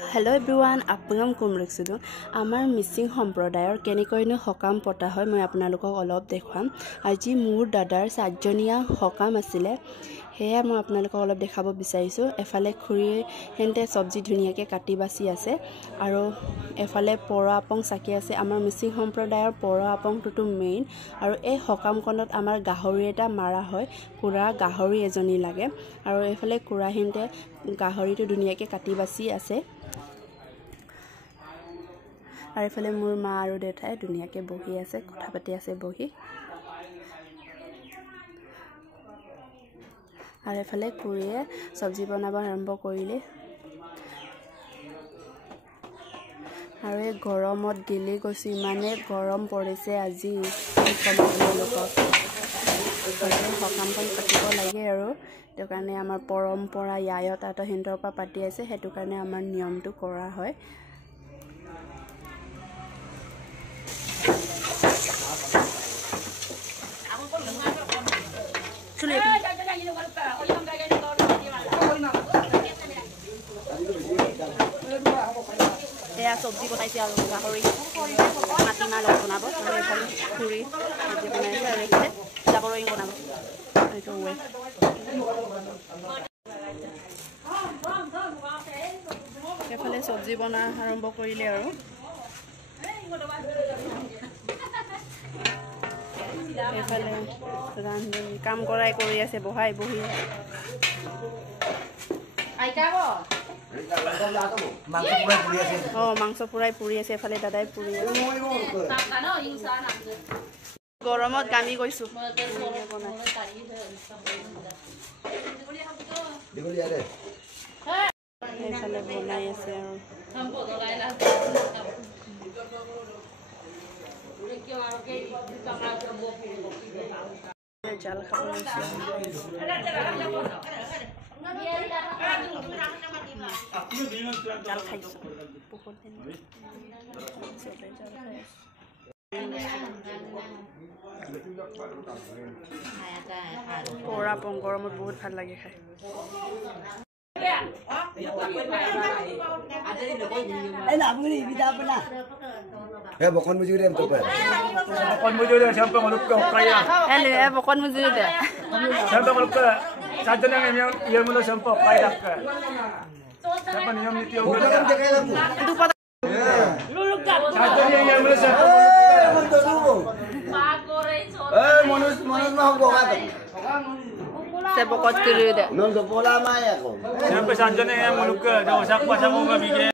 Hello everyone, আপোনাম কুমৰকছুদু আমাৰ মিচিং সম্প্ৰদায়ৰ কেনেকৈনো হকাম পতা হয় মই আপোনালোকক অলপ দেখাম আজি মোৰ দাদাৰ 7জনীয়া হকাম আছিলে হেয়া মই আপোনালোকক অলপ দেখাব বিচাৰিছো এফালে খুৰী হেনতে সবজি ধুনিয়াকে কাটি বাছি আছে আৰু এফালে পৰা আপং সাকি আছে আমাৰ মিচিং সম্প্ৰদায়ৰ পৰা আপংটো মেইন আৰু এই হকামখনত আমাৰ গাহৰি এটা মাৰা হয় পুৰা গাহৰি এজনী লাগে আৰু এফালে কুৰা হেনতে গাহৰিটো ধুনিয়াকে কাটি বাছি আছে আৰু এফালে মোৰ মা আৰু দেউতাই ধুনিয়াকে বহি আছে কথা পাতি আছে বহি আৰু এফালে খুৰীয়ে সবজি বনাব আৰম্ভ কৰিলে আৰু এই গৰমত গিলি গৈছে মানে গৰম পৰিছে আজি হকামখন পাতিব লাগে আৰু তো কাৰণে আমাৰ পৰম্পৰা ইয়াত আটা হিন্দৰ পৰা পাতি আছে হেতু কাৰণে আমাৰ নিয়মটো কৰা হয় এয়া সবজি বনাইছে আৰু গাহৰি মাটিমাহ লগত বনাব আৰু এফালে খুৰী সবজি বনাইছে আৰু এফালে জাবৰই বনাব এইটো ওৱে এফালে সবজি বনা আৰম্ভ কৰিলে আৰু এফালে ৰান্ধনি কাম কৰাই কৰি আছে বহাই বহি মাংস পুৰাই পুৰি আছে এফালে দাদাই পুৰি গৰমত গামি গৈছো এফালে বনাই আছে আৰু জাল খাব জাল খাইছো পৰা পং গৰমত বহুত ভাল লাগে খাই bokon muju dia betul kan? Bokon muju dia siapa malu ke kaya? Bokon muju dia. Siapa malu ke? Saja yang malu siapa kaya ke? Siapa yang mesti yang malu? Itu pada. Saja yang malu siapa? Monus mau bokat. Saya bokot kiri dia. Non sekolah maya kok. Siapa saja yang malu ke? Jauh siapa mau nggak bikin?